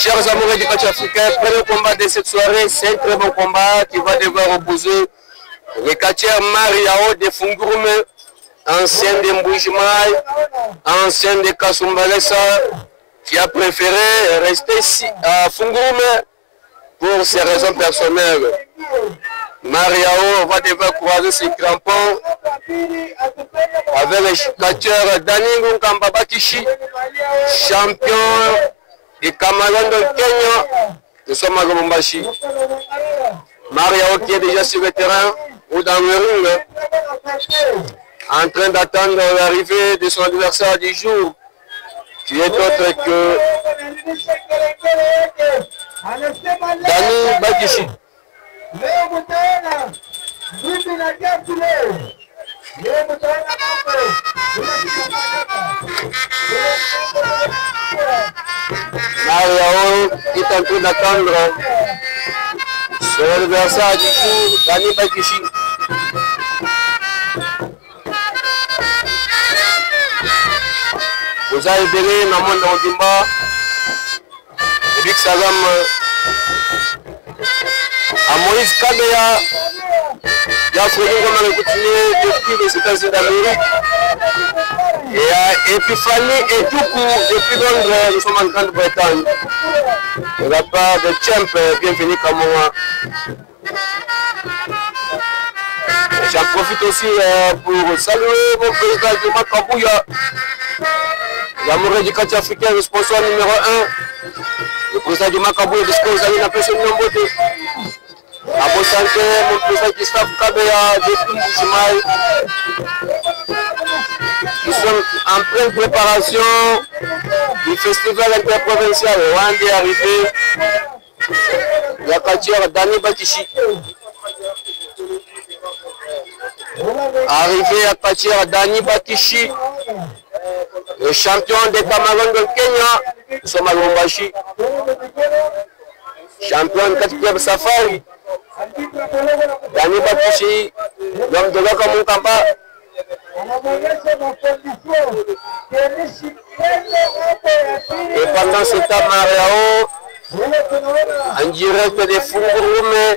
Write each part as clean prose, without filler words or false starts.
Chers amoureux du catch africain, premier combat de cette soirée, c'est un très bon combat qui va devoir opposer le catcheur Mariao de Fungurume, ancien de Mboujimaï, ancien de Kasumbalesa, qui a préféré rester ici à Fungurume pour ses raisons personnelles. Mariao va devoir croiser ses crampons avec le catcheur Dani Nkambabakishi, champion du Cameroun de Kenya, nous sommes à Lubumbashi. Mariao qui est déjà sur le terrain ou dans le ring, en train d'attendre l'arrivée de son adversaire du jour, qui est autre que Dani Bakishi. Mariao est en train d'attendre son adversaire du jour, Dani Bakishi. Vous avez verré dans mon Ondimba, Eric Sagam à Moïse Kabeya, il a fait comment continuer depuis les États-Unis d'Amérique. Et Epiphanie et Toukou, depuis Londres, nous sommes en Grande-Bretagne. De la part de Champ, bienvenue Kamora. J'en profite aussi pour saluer mon président Juma Kabouya, l'amoureux du catch africain, le sponsor numéro 1. Le président Juma Kabouya, de ce que vous avez appelé ce nom beauté. À bon santé, mon président Christophe Kabeya, depuis Mboujimaï, qui sont en pleine préparation du festival interprovincial. On est arrivé, la catcheur Dani Bakishi. Arrivé à catcheur Dani Bakishi, le champion des Cameroun de Kenya, nous sommes à Lubumbashi. Champion de 4 clubs Safari. Dani Bakishi, l'homme de l'Okamon Kamba. Et pendant ce temps, Mariao, en direct de Fungurume,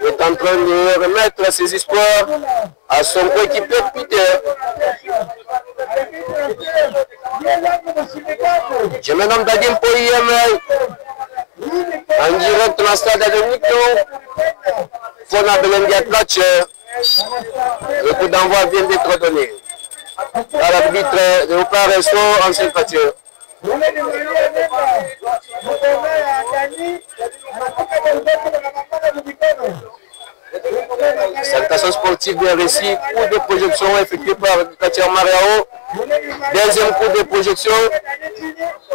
est en train de remettre ses espoirs à son coéquipier Peter. Je me nomme Dadim Poyem, en direct dans le stade de Nito, Fona Belendia Catch. Le coup d'envoi vient d'être donné à l'arbitre de Opération ancien catcheur. Salutations sportive bien réussie, coup de projection effectué par le catcheur Mariao. Deuxième coup de projection.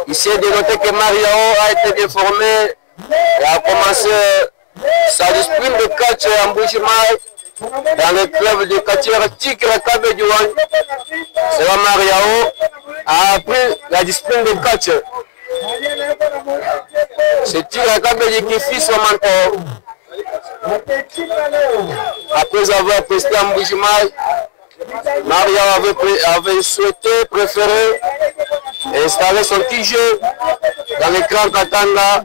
Ici est de noter que Mariao a été bien formé et a commencé sa discipline de catch en Mboujimaï dans le club de catcheur Tigre Kabedouane. C'est là Mariao a appris la discipline de catch. C'est Tigre Kabedouane qui fit son mentor. Après avoir presté en Mboujimaï, Mariao avait souhaité, préféré installer son petit jeu dans le Grand Katanga.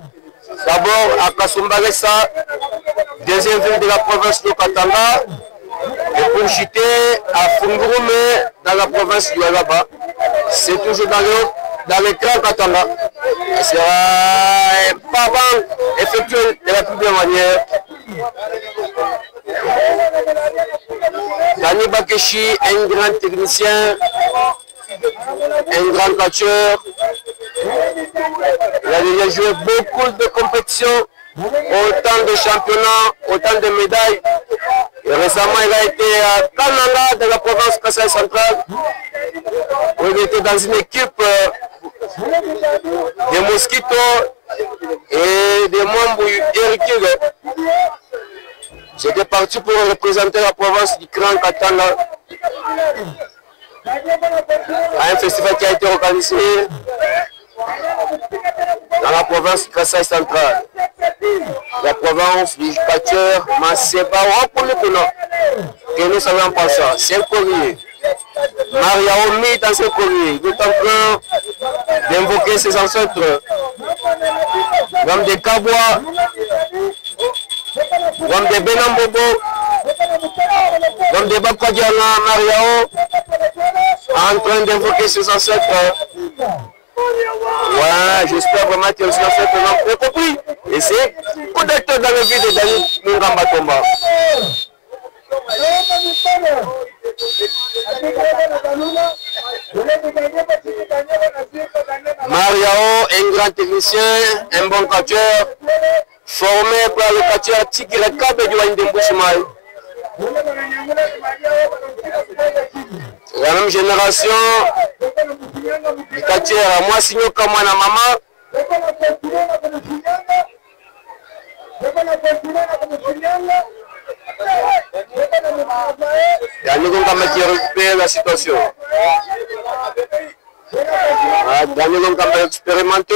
D'abord à Kasumbalesa, deuxième ville de la province de Katanga, et pour chuter à Fungurume dans la province du Alaba. C'est toujours dans le Grand Katanga. C'est pas avant effectué de la plus belle manière. Dani Bakishi, un grand technicien, un grand catcheur. Il a déjà joué beaucoup de compétitions, autant de championnats, autant de médailles. Et récemment, il a été à Kananga de la province Kasaï centrale, où il était dans une équipe des Mosquitos et des membres Erikile. J'étais parti pour représenter la province du Grand Katanga à un festival qui a été organisé dans la province Kasaï centrale. La province du catcheur Maseba que nous savons pas ça. C'est un courrier. Mariao mis dans ce courrier. Il est en train d'invoquer ses ancêtres. L'homme de Kabois, l'homme de Benambobo, l'homme de Bakwadiana Mariao, en train d'invoquer ses ancêtres. Ouais, j'espère vraiment que ses ancêtres l'ont compris. Et c'est connecté dans le vie de Dani Mungamba Tomba. Mariao est un grand technicien, un bon catcheur, formé par le catcheur Tigre Kabe du Windembouchmaï. La même génération, le catcheur à moi, signaux comme moi, maman. Il y a un homme qui récupère la situation. Daniel Ngamba expérimenté,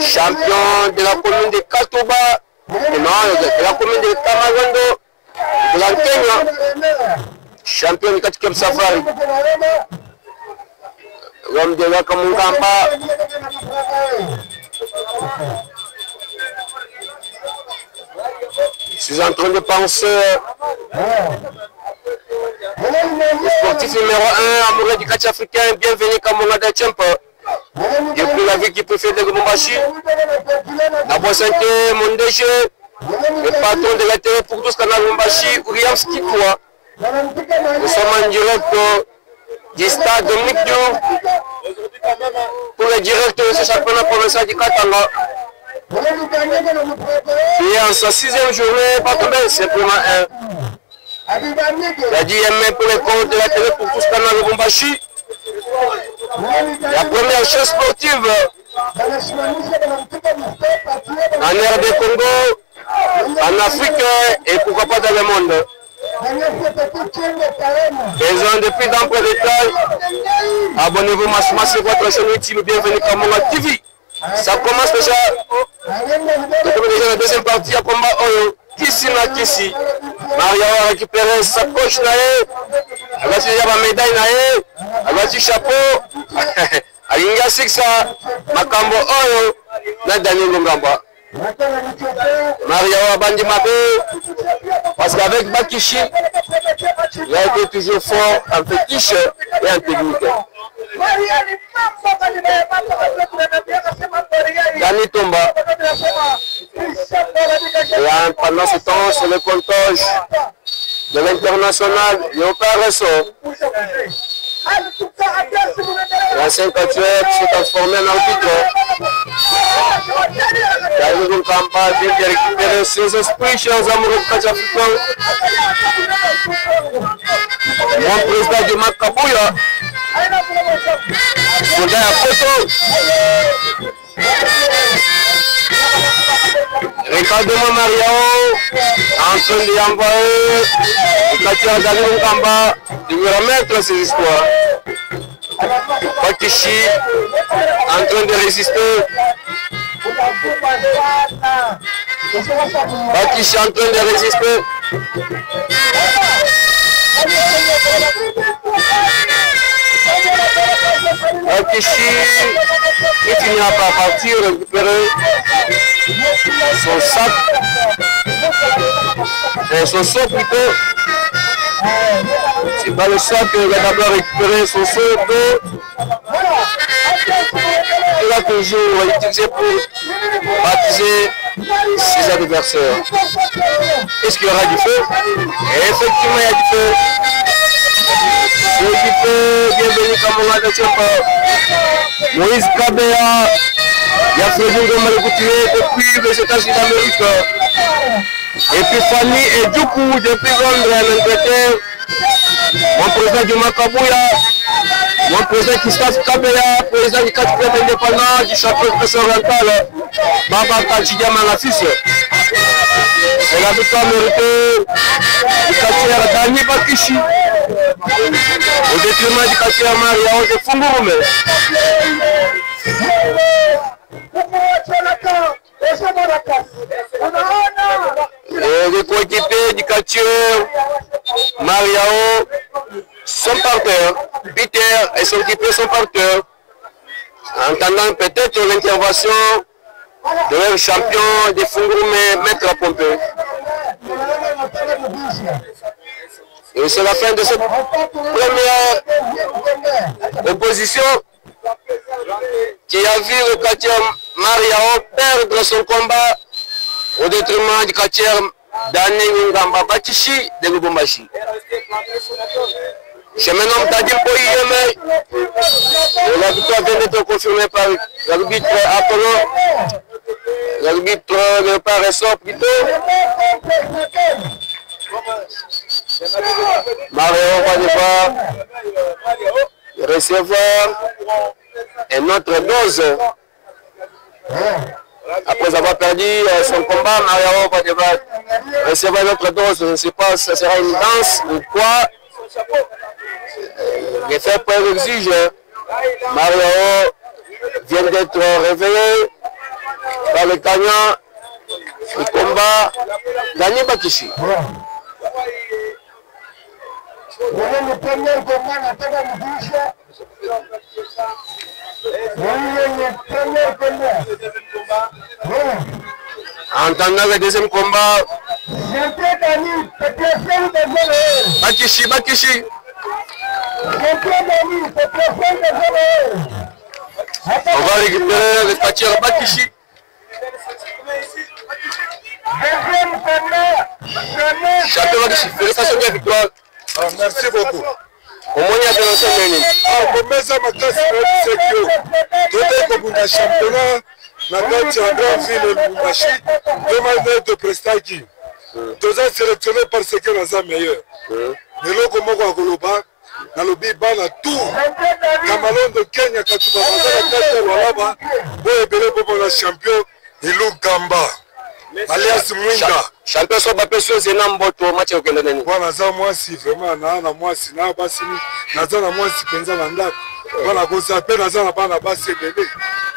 champion de la commune de Katouba, de la commune de Kamagondo, de la Kenya, champion de Katikem Safari. L'homme de la commune Ngamba. Je suis en train de penser. Le sportif numéro 1, amoureux du catch africain, bienvenue Kamona Dachempa. Depuis la vie qui préfère de Lubumbashi. D'abord, c'était mon DG, le patron de la télé pour tous Canal Lubumbashi, William Skikwa. Nous sommes en direct du stade Dominique Diou pour le direct de ce championnat provincial du Katanga. Qui est en sa 6e journée, pas tombé, simplement un. La 10e pour les comptes de la télé pour tous Canal Lubumbashi. La première chaîne sportive en RD Congo, en Afrique et pourquoi pas dans le monde. Besoin de plus d'amples détails. Abonnez-vous massivement sur votre chaîne YouTube. Bienvenue à Kamona TV. Ça commence déjà. La deuxième partie à combat Oyo. Kissi na Kissi. Maria a récupéré sa poche nae. Elle a déjà ma médaille nae. Elle a du chapeau. Alinga Sixa. Makambo Oyo. Na Daniel Ngamba. Maria a bandi Mabe. Parce qu'avec Bakishi, il a été toujours fort en fétiche et en technique. Dani Tomba. Et pendant ce temps, c'est le comptage de l'international Léopard Ressort. L'ancien catcheur qui s'est transformé en arbitre. Dani Ngamba vient de récupérer ses esprits, chers amoureux de catch africain. Mon président du Makabouya. Regarde la photo. Ricardo Mariao en train de envoyer le catcheur Dani Ngamba de lui remettre ses histoires. Bakishi en train de résister. Bakishi en train de résister. Bakishi qui finira par partir récupérer son sac, son seau plutôt. C'est pas le sac qu'il a d'abord récupéré son seau d'eau. Il a toujours utilisé pour baptiser ses adversaires. Est-ce qu'il y aura du feu? Et effectivement, il y a du feu. C'est du feu. Bienvenue Kamona Dachempa. Moïse Kabea. Il y a Frédéric Gomalekoutué depuis les États-Unis d'Amérique. Et puis Fanny et Djoukou depuis Londres en Angleterre. Mon président du Makabouya. Mon président Christophe Kabea, président du 4e indépendant du championnat oriental. Baba Kachidja Manafis. C'est la victoire méritée du catcheur Dani Bakishi. Au détriment du catcheur Mariao de Fungurume. Et les coéquipiers du catcheur Mariao sont par terre. Peter et son équipier sont par terre. entendant peut-être l'intervention de leur champion de Fungurume, Maître Pompé. Et c'est la fin de cette première opposition qui a vu le quartier Mariao perdre son combat au détriment du quartier Dani Ngamba Batichi de Lubumbashi. Chemin homme Tadim Poyeme, la victoire vient d'être confirmée par l'arbitre Apollo. L'arbitre ne pas ressort plutôt. Mario va devoir recevoir une autre dose. Après avoir perdu son combat, Mario va devoir recevoir une autre dose. Je ne sais pas si ce sera une danse ou quoi. Les faits preuve exige. Mario vient d'être réveillé par le gagnant du combat Dani Bakishi. En entendant le deuxième combat, Bakishi. On va récupérer le quartier Bakishi. Champion Bakishi, félicitations de la victoire. Merci beaucoup. Au moins, il y a de l'ancien mening. Comme ça, ma classe, c'est que tout est comme un championnat. La classe, c'est un grand film de Lubumbashi. Demandez de prestaki. Tous ont sélectionné parce que nous sommes meilleurs. Mais là, comme on Goloba, dans le Bibana, tout. Cameroun de Kenya, quand tu vas dans la classe de Walaba, vous êtes pour le champion, Ilou Gamba. Alias Mwinga. Champion soit bappé sur Zenamboto, match au Canada. Voilà, ça, moi, si vraiment, moi, si, na moi, si, penza mandat. Voilà, qu'on s'appelle, na bas, c'est bébé.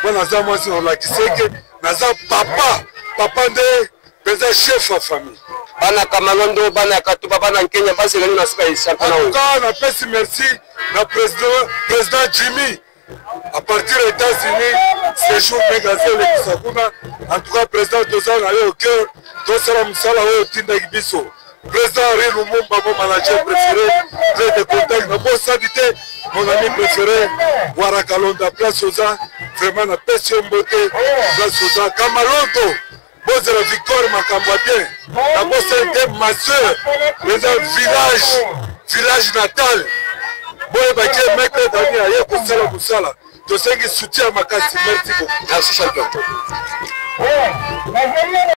Voilà, ça, moi, si, on l'a qui sait que, naza papa de, penza chef de famille. Bana Kamalondo, Bana Katuba, Bana Kenya, Bana Segani, na championnat. En tout cas, on appelle merci, na président Jimmy. À partir des États-Unis, séjour mégasin le Kisakuna. En tout cas, président Tozan a eu au cœur, Tosala Moussala au Tinda Gibiso. Président Henri Lumumba, mon manager préféré, très de contact. N'a pas s'habité, mon ami préféré, Warakalonda, place Oza, vraiment la passion beauté, place Oza. Kamalondo, bon c'est la victoire, ma camboyenne. N'a pas s'habité, ma soeur, président village natal. Bon, et mec, Dani, aïe, Koussala, Koussala. Tu sais qu'il soutient ma casse, merci beaucoup. Merci, champion.